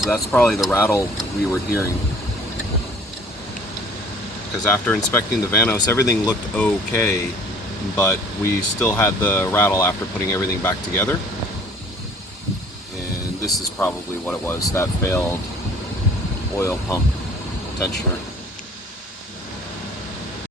So that's probably the rattle we were hearing. Because after inspecting the Vanos, everything looked okay, but we still had the rattle after putting everything back together. And this is probably what it was, that failed oil pump tensioner.